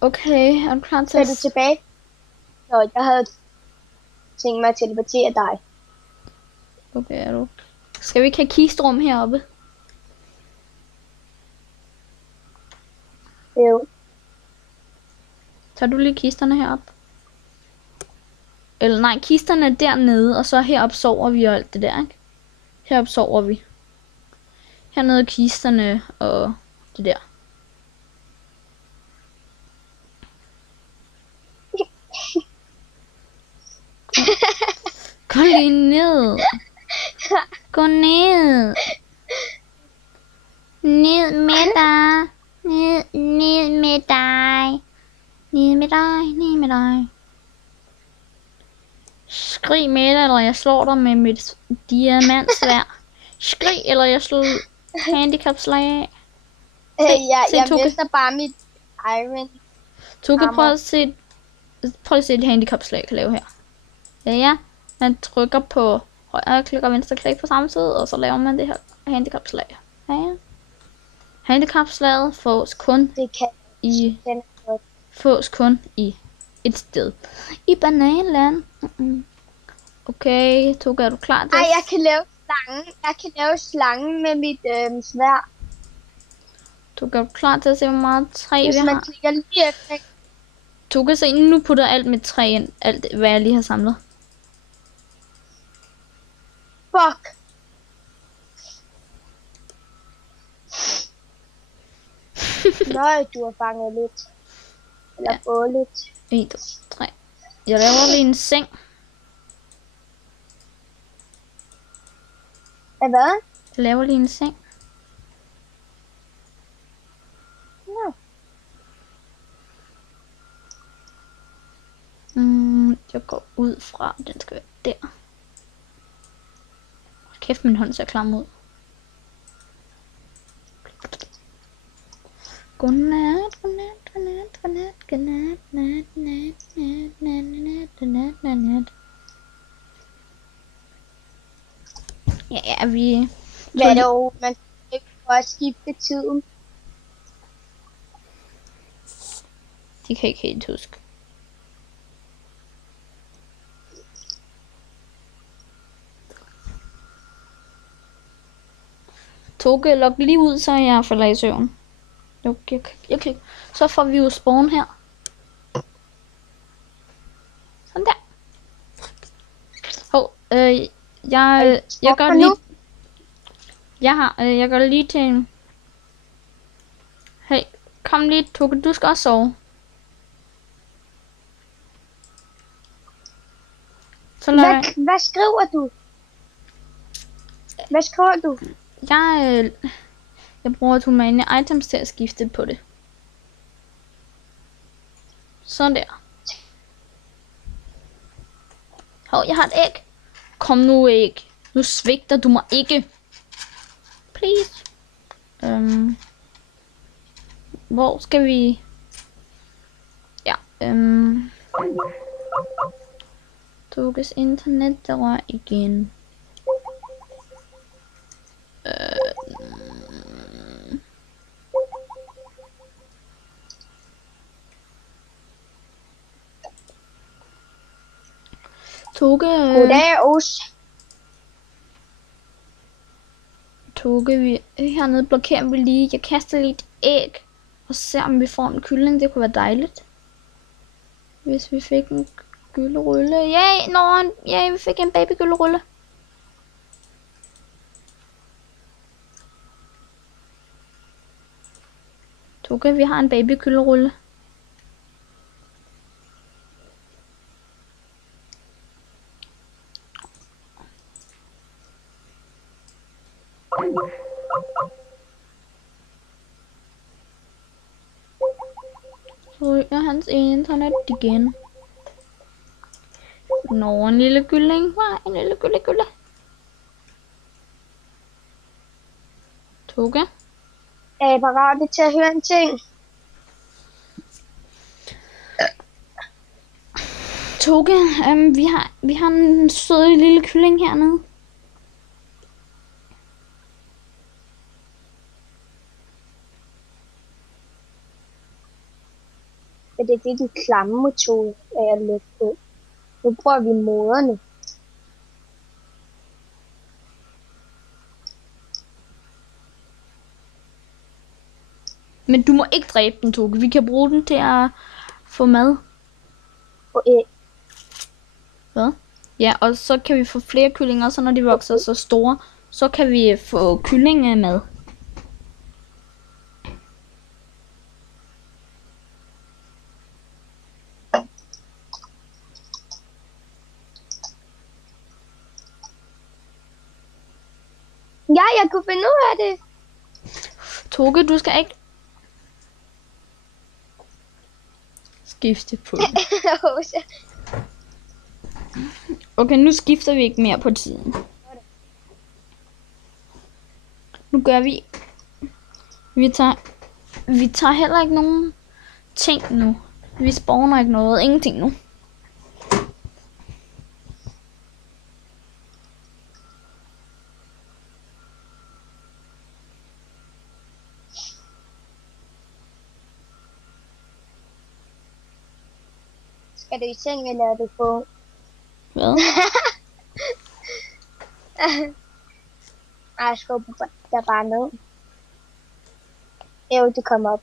Okay, er du klar til Så er du tilbage? Nå, jeg havde tænkt mig at teleportere dig. Okay, er du... Skal vi ikke have kisterum heroppe? Jo. Tager du lige kisterne herop? Eller nej, kisterne er dernede, og så heroppe sover vi og alt det der, ikke? Heroppe sover vi. Hernede er kisterne og det der. Gå lige ned. Gå ned. Ned med dig. Ned med dig. Ned med dig. Ned med dig. Skrig med dig, eller jeg slår dig med mit diamantsværd. Skrig, eller jeg slår handicapslag af. Jeg Toge. mister bare mit iron. Toge, prøv at se et handicapslag, jeg kan lave her. Ja. Man trykker på højre klik og venstre klik på samme tid, og så laver man det her handicapslag. Ja. Handicapslaget fås kun i et sted. I Bananland. Okay, Toge, er du klar til? Ej, jeg kan lave slangen. Jeg kan lave slangen med mit sværd. Toge, er du klar til at se, hvor meget træ Hvis vi man har? klikker lige efter. Toge, se, nu putter alt mit træ ind. Alt, hvad jeg lige har samlet. Fuck. Nøj, du har fanget lidt. Eller fået lidt. 1, 2, 3. Jeg laver lige en seng. Hvad? Jeg laver lige en seng. Ja. Jeg går ud fra, at den skal være der. Kæft, min hånd ser klam ud. Godnat, godnat, godnat, godnat, godnat, nat, nat, nat, nat, nat, nat, nat. Ja, vi... Hvad dog? Man kan ikke godt skifte tiden. De kan ikke helt huske. Toge, log lige ud, så jeg falder i søvn. Okay. Så får vi jo spawn her. Sådan der. Hov, jeg gør lige... Jeg gør lige til en... Hey, kom lige, Toge, du skal også sove. Så hvad skriver du? Hvad skriver du? Jeg bruger Tumane items til at skifte på det. Sådan der. Hov, jeg har et æg. Kom nu, æg. Nu svigter du mig ikke. Please. Hvor skal vi... Ja, Toges internet, der rører igen. Toge... Goddag, Os. Toge, hernede blokerer vi lige. Jeg kaster lige et æg. Og ser om vi får en kylling. Det kunne være dejligt. Hvis vi fik en gylderulle. Ja, vi fik en baby gylderulle. Toge, vi har en baby gylderulle. Så ryger hans internet igen. Nå, en lille kylling. En lille gylle. Toge? Jeg er parat til at høre en ting. Toge, vi har en sød lille kylling hernede. Men det er det, de klamme metode er at lægge på. Nu bruger vi moderne. Men du må ikke dræbe den, Toge. Vi kan bruge den til at få mad. Og æg. Hvad? Ja, og så kan vi få flere kyllinger, så når de vokser så store, så kan vi få kyllingemad. Ja, jeg kunne finde ud af det. Toge, du skal ikke skifte på det. Okay, nu skifter vi ikke mere på tiden. Nu gør vi... Vi tager heller ikke nogen ting nu. Vi spawner ikke noget. Ingenting nu. Skal du i seng, eller er du på? Hvad? Ej, skubber der bare ned. Jo, det kommer op.